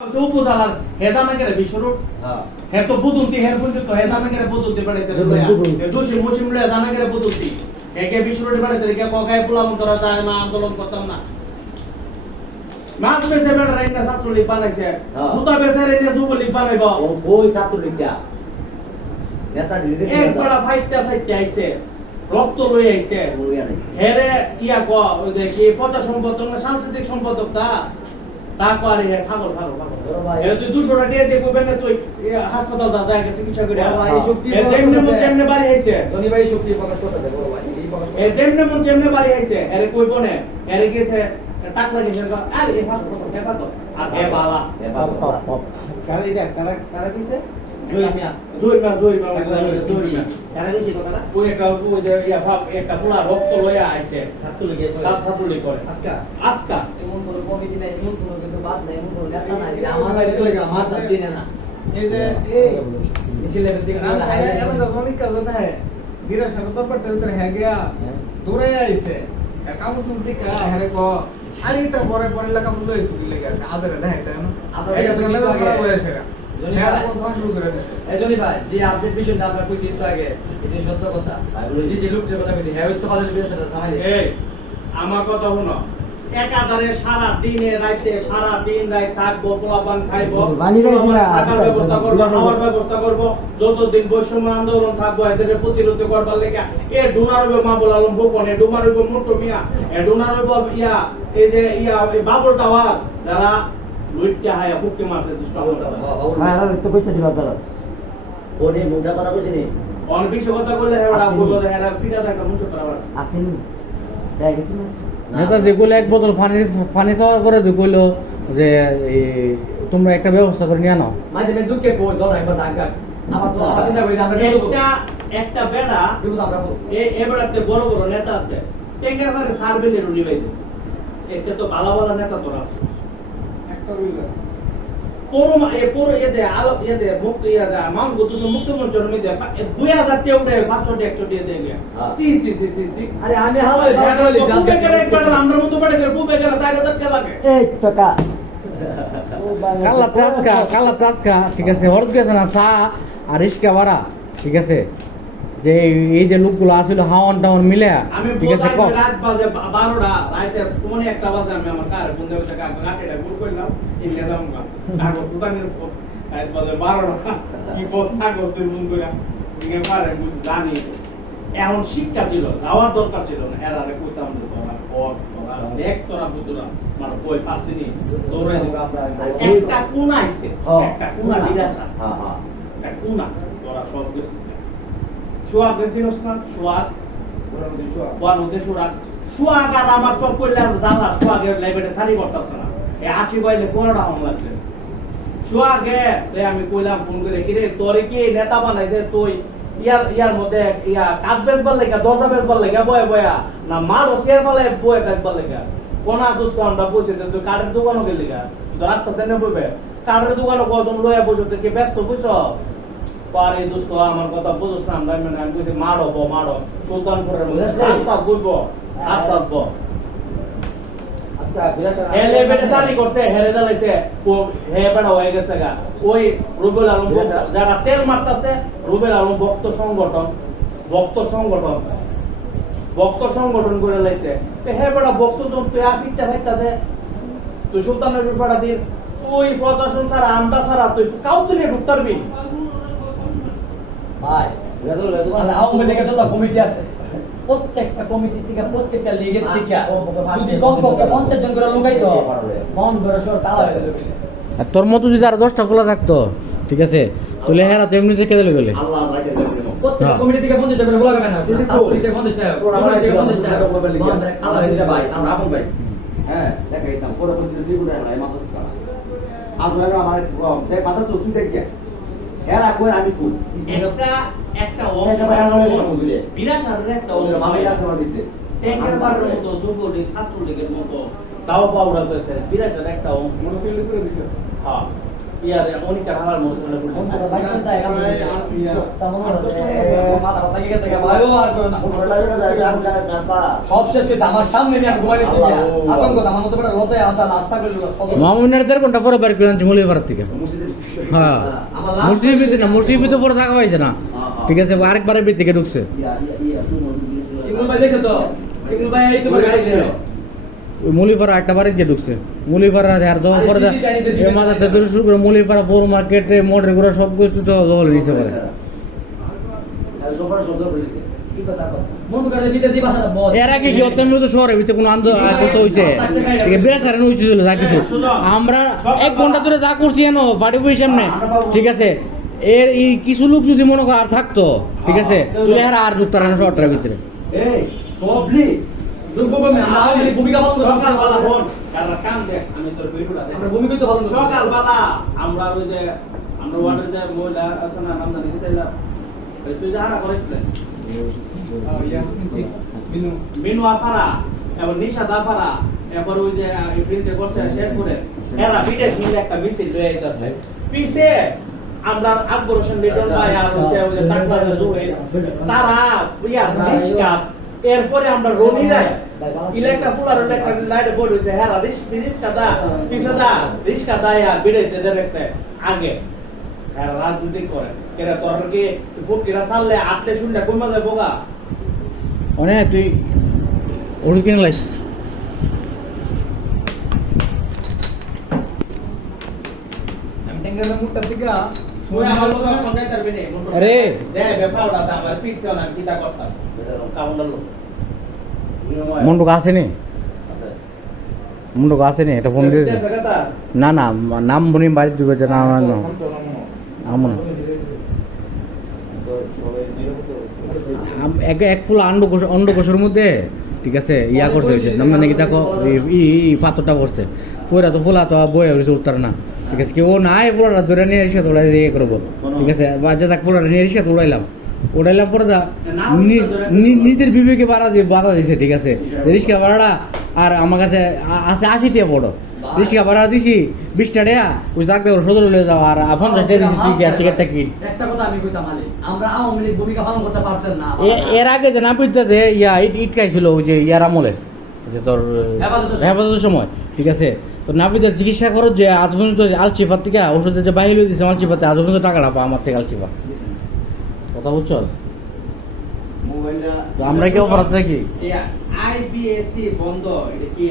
উপজেলার হেদানাগের বিশ্বরূপ হে তো বুদুতি হের পর্যন্ত হেদানাগের বুদুতি বাড়িতে জোশি মুসলিমরা হেদানাগের বুদুতি একে বিশ্বরূপ বাড়িতে কে ককায় পোলাম করা যায় না আন্দোলন করতাম না মাছ বেসে বেড়া রাইনা ছাত্রলীগ বানাইছে জুতা বেসে রাইনা যুবলীগ বানাইব ওই ছাত্রলীগটা নেতা ডিরেক্ট এক বড় ফাইটটা সাইটে আইছে রক্ত লই আইছে হেরে ইয়া ক ওই দেখি পচা সম্পাদক না সাংস্কৃতিক সম্পাদক তা করে হে পাগল এ তুই 200 টাকা দিয়ে দেখবেন না তুই হাসপাতাল যা যায় চিকিৎসা করে এই শক্তি যেমনে বাড়ি হইছে জনি ভাই শক্তি প্রকাশ করতে দে বড় ভাই এই প্রকাশ এই যেমনে বাড়ি হইছে এর কই বনে এর গেছে টাকলা গেছে আর এ পাগল আর এ বালা কারা এটা কারা কইছে জয় মা কারা কইছে কথাটা ওই যে ইয়া ভাব একটা পুরা রক্ত লইয়া আইছে ছাত্রলীগ করে আজকা এমন কোন কমিটি নাই এমন কোন কিছু বাদ নাই এমন কোন নেতা নাই যে আমার ভাই তো আমার তো চিনে না এই যে এই इसी लेवल থেকে না এমন অনেক কাজ হয় গিরা সারা তো পটল তো হ্যাঁ গিয়া দৌড়ে আইছে কাম শুনতে কা হ্যাঁ কো আরে তা পরে পরে লাগা বললো এই সুবি লাগা আদরে দেখাই তাই না আদরে এই গেলে তো খারাপ হয়ে গেছে জনি ভাই জনি ভাই যে আপডেট বিষয়টা আপনার কই চিন্তা আগে এটা সত্য কথা জি যে লোকটার কথা কইছি হ্যাঁ তো ভালো বিষয়টা থামাই এই আমার কথা শুনো একাধারে সারা দিনে রাইতে সারা দিন রাত থাকবো পোলাপান খাইবো থাকার ব্যবস্থা করবো খাওয়ার ব্যবস্থা করবো যতদিন বৈষম্য আন্দোলন থাকবো এদের প্রতিরোধ করবার লেগে এ ডোনার হইব মাহবুল আলম গোপন এ ডোনার হইব মোট্টো মিয়া এ ডোনার হইব ইয়া এই যে ইয়া এই বাবুল টাওয়ার যারা লুইটটা হায়া ফুকি মারছে তো কইছে দিবা দাদা ওরে মুন্ডা কথা কইছে নি অন বিশ্ব কথা বললে হেরা বলবো হেরা ফিটা থাকা মুন্ডা করাবার আসেনি তাই গেছে না নেতা যে কইলো এক বোতল পানি খাওয়া করে যে কইলো যে তোমরা একটা ব্যবস্থা করে নিয়ে নাও মাঝে মে দুঃখে পড় ধর একবার দাগা আমার তো আমার চিন্তা করি আমরা একটা বেড়া বিপদ আমরা এ বেড়াতে বড় বড় নেতা আছে টেঙ্গার মারে সার্ভেলের উলিবাইতে এতে তো ভালো ভালো নেতা তোরা একটা রইল পুরো এতে আলো এতে মুক্ত ইয়াদে মান গত মুক্ত মঞ্চের মধ্যে 2000 টা উঠে 500 100 টা দিয়ে গিয়া সি আরে আমি হালাই ভালো হইলি পুবে করে একবার আমরা মতো পড়ে গেল পুবে করে 4000 টাকা লাগে এই টাকা কালা টাস্কা ঠিক আছে হরদ গেছে না চা আর রিস্কা ভাড়া ঠিক আছে যে এই যে লোকগুলো আসলে হাওয়ান টাওয়ান মিলে আমি ঠিক আছে রাত বাজে 12টা রাতে কোনে একটা বাজে আমি আমার কারে বন্ধ করে গাটেটা গুল করলাম এই গেলাম কাগজ ফুটানের রাত বাজে 12টা কি প্রশ্ন করতে মন করে নিয়ে পারে বুঝ জানি এখন শিক্ষা ছিল যাওয়ার দরকার ছিল না এরারে কইতাম যে তোরা পড় তোরা দেখ তোরা বুতরা মানে কই পাসিনি দৌড়ে একটা কোনা আইছে একটা কোনা দিরাসা একটা কোনা তোরা সব কিছু সোয়াগ গেছিলস না সোয়াগ ওয়ানতে সোয়াগ আর আমার সব কইলাম দাদা সোয়াগের লাইব্রেরি সারি করতেছ না এই 80 বাইলে 15টা হন লাগছে সোয়াগে আমি কইলাম ফোন করে কি রে তোরে কি নেতা বানাইছে তুই ইয়ার মধ্যে ইয়া কাট বেচবার লাগা দরজা বেচবার লাগা বয়া না মাল শেয়ার ফলে বয়া কাটবার লাগা কোনা দোস্ত আমরা বসে তুই কাঠের দোকানও গেলি গা তুই রাস্তা দেনে বলবে কাঠের দোকানও কজন লয়া বসে তুই কি ব্যস্ত বুঝছ পারে দোস্ত আমার কথা বুঝছ না আমি কইছি মারো সুলতানপুরের মধ্যে রাস্তা বুঝবো রাস্তা বো আচ্ছা বিরাট হেলে বেটা সালি করছে হেরে দালাইছে হে বেটা হয়ে গেছে গা ওই রুবেল আলম যারা তেল মারতাছে রুবেল আলম ভক্ত সংগঠন করে লাইছে তে হে বেটা ভক্ত জন তুই আফিকটা ভাইতা দে তুই সুলতানের ব্যাপারটা দিন তুই প্রশাসন ছাড়া আমটা ছাড়া তুই কাউ তুলে ঢুকতারবি ভাই আওয়ামী লীগের যত কমিটি আছে প্রত্যেকটা কমিটি থেকে প্রত্যেকটা লীগের থেকে যদি কমপক্ষে 50 জন করে লুকাইতো মন ধরে সর তালা হয়ে যেত আর তোর মতো যদি আর 10টা খোলা থাকতো ঠিক আছে তাহলে হেরা তো এমনি থেকে দিলে গেলে আল্লাহ রাখে প্রত্যেকটা কমিটি থেকে 50 টা করে লুকাবে না কমিটি থেকে 50 টাকা কমিটি থেকে 50 টাকা মন ধরে তালা হয়ে যেত ভাই আমরা আপন ভাই হ্যাঁ দেখাইতাম পুরো পরিস্থিতি গুলো নাই মাথা খারাপ আজ আমি আমার দেখ মাথা চুক্তি দেখ হেরা কই আমি কই একটা বিরাসারের একটা ট্যাঙ্কের বারের মতো যুবলীগ ছাত্রলীগের মতো দাও পাউডার করেছে বিরাসার একটা অংশ করে দিছে হ্যাঁ ইয়ার অনেকটা হালার মতো মানে আর বাইক তো তাই কাম তেমন মাথা কথা কি গেছে ভাই ও আর কোন সব শেষ করে আমার সামনে আমি ঘুমাই দিছি আতঙ্ক আমার মতো করে লতে আদা নাস্তা করে মামুনের 1.5 ঘন্টা পরে বের করে আনছি মুলিপাড়ার থেকে হ্যাঁ মসজিদের ভিতরে না মসজিদের ভিতরে পরে থাকা হয়েছে না ঠিক আছে আরেকবারের ভিতর থেকে ঢুকছে ইমরুল ভাই দেখছে তো ইমরুল ভাই এই তো গাড়ি দিল ওই মুলিপাড়া একটা বাড়ি গিয়ে ঢুকছে মুলিপাড়া আর যখন পরে এই মাথাতে ধরে শুরু করে মুলিপাড়া পৌর মার্কেটে মোটর ঘোরা সব কিছু তো জল নিচে পারে কি কথা মন করে ভিতরে দি বাসাটা বল এর আগে কি অত্যন্ত শহরের ভিতরে কোনো আন্দোলন হয়েছে ঠিক আছে বিরাট সারানো হয়েছিল যা কিছু আমরা 1 ঘন্টা ধরে যা করছি জানো বাড়ি বই সামনে ঠিক আছে এর এই কিছু লোক যদি মনে করে আর থাকতো ঠিক আছে তুই আর ঢুকতে পারে না শহরটার ভিতরে এই সবলি দুর্গমে আমরা আওয়ামী ভূমিকা পালন করতে সকালবেলা ফোন কারণ কাম দেখ আমি তোর ভিডিওটা দেখ আমরা ভূমিকা তো পালন করতে সকালবেলা আমরা ওই যে আমরা ওয়ার্ডের যে মহিলা আছে না নাম জানি তাইলা তুই যা না করিস মিনু আফারা এবার নিশা দাফারা এরপর ওই যে প্রিন্টে করছে শেয়ার করে এরা ভিডিও মিলে একটা মিছিল লয়ে আইতাছে পিছে আমরা আকবর হোসেন লিটন ভাই আর ওই যে টাকলা জুহেল তারা ইয়া নিষ্কা এরপরে আমরা রনি রায় ইলেকট্রা ফুলার ইলেকট্রা লাইটে বোর্ড হইছে হ্যাঁ রিস্কা দা পিছে দা রিস্কা দা আর বিড়াইতে দেখছে আগে হ্যাঁ রাজনীতি করে কেরা তোর কি ফুকিরা সাললে আটলে শুনলে কইমা যায় বোগা অনেক তুই ওষুধ কিনে লাইস আমি টেঙ্গারের মুখটা থেকে ওই আমার লোক সঙ্গে করবে নে আরে। দে বেফাউডা তা আমার ফিক্সও না কিটা করতাম কাউন্টার লোক মন্টুক আসেনি মন্টুক আসেনি এটা ফোন দিয়ে না না নাম বনি বাড়ি দিবে যে না আমন এক ফুল অন্ডকোষের মধ্যে ঠিক আছে ইয়া করছে হয়েছে নাম নাকি দেখো পাথরটা করছে পুরা তো ফুলা তো বয়ে হয়েছে উত্তর না ঠিক আছে কি ও নাই ফুলাটা ধরে নিয়ে এসে তোলা ইয়ে করবো ঠিক আছে বাজে থাক ফুলাটা নিয়ে এসে উড়াইলাম পরে দা নিজের বিবেকে বাড়া দিয়েছে ঠিক আছে রিক্সা ভাড়াটা আর আমার কাছে আছে 80 টাকা বড় রিক্সা ভাড়া দিছি 20 টাকা ওই জায়গা সদর লয়ে যাও আর 50 টাকা দিছি আর টিকিটটা কি একটা কথা আমি কইতাম মানে আমরা আওয়ামী লীগ ভূমিকা পালন করতে পারছেন না এর আগে যে নাপিততে ইয়া ইট খাইছিল ওই যে ইয়ার আমলে যে তোর হেফাজতের সময় ঠিক আছে তো নাপিতের চিকিৎসা খরচ যে আজ পর্যন্ত আলচিফার থেকে ওষুধের যে বাহির দিয়েছে আলচিফাতে আজ পর্যন্ত টাকাটা পা আমার থেকে আলচিফা কথা বুঝছো মোবাইলটা তো আমরা কি অপরাধ নাকি আইবিএসসি বন্ধ এটা কি